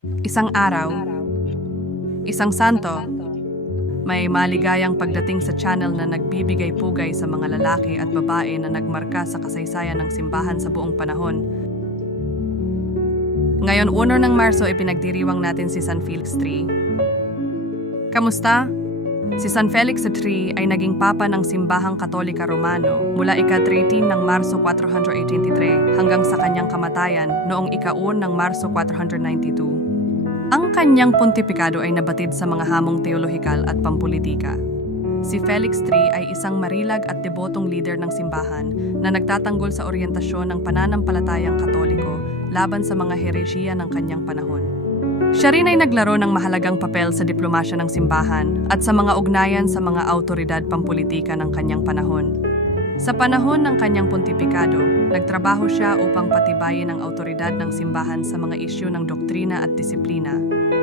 Isang araw, isang santo, may maligayang pagdating sa channel na nagbibigay pugay sa mga lalaki at babae na nagmarka sa kasaysayan ng simbahan sa buong panahon. Ngayon, 1 ng Marso, ipinagdiriwang natin si San Felix III. Kamusta? Si San Felix III ay naging papa ng simbahang Katolika Romano mula ika-13 ng Marso 483 hanggang sa kanyang kamatayan noong ika-1 ng Marso 492. Ang kanyang pontipikado ay nabatid sa mga hamong teolohikal at pampolitika. Si Felix III ay isang marilag at debotong leader ng simbahan na nagtatanggol sa oryentasyon ng pananampalatayang katoliko laban sa mga heresiya ng kanyang panahon. Siya rin ay naglaro ng mahalagang papel sa diplomasya ng simbahan at sa mga ugnayan sa mga autoridad pampolitika ng kanyang panahon. Sa panahon ng kanyang pontipikado, nagtrabaho siya upang patibayin ang autoridad ng simbahan sa mga isyu ng doktrina at disiplina,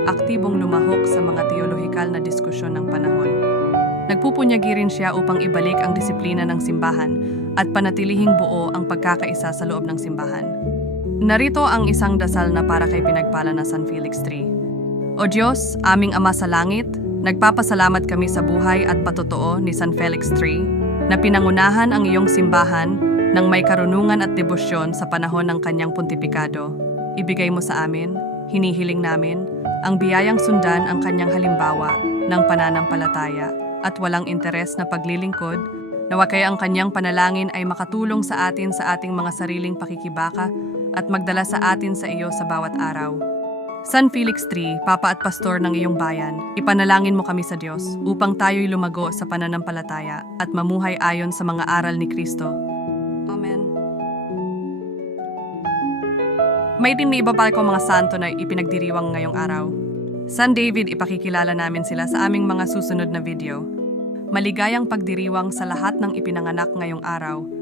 aktibong lumahok sa mga teolohikal na diskusyon ng panahon. Nagpupunyagi rin siya upang ibalik ang disiplina ng simbahan at panatilihing buo ang pagkakaisa sa loob ng simbahan. Narito ang isang dasal na para kay pinagpala na San Felix III. O Diyos, aming Ama sa Langit, nagpapasalamat kami sa buhay at patotoo ni San Felix III na pinangunahan ang iyong simbahan ng may karunungan at debosyon sa panahon ng kanyang pontipikado. Ibigay mo sa amin, hinihiling namin, ang biyayang sundan ang kanyang halimbawa ng pananampalataya at walang interes na paglilingkod, nawa kaya ang kanyang panalangin ay makatulong sa atin sa ating mga sariling pakikibaka at magdala sa atin sa iyo sa bawat araw. San Felix III, Papa at Pastor ng iyong bayan, ipanalangin mo kami sa Diyos upang tayo'y lumago sa pananampalataya at mamuhay ayon sa mga aral ni Kristo. Amen. May din iba pa akong mga santo na ipinagdiriwang ngayong araw. San David, ipakikilala namin sila sa aming mga susunod na video. Maligayang pagdiriwang sa lahat ng ipinanganak ngayong araw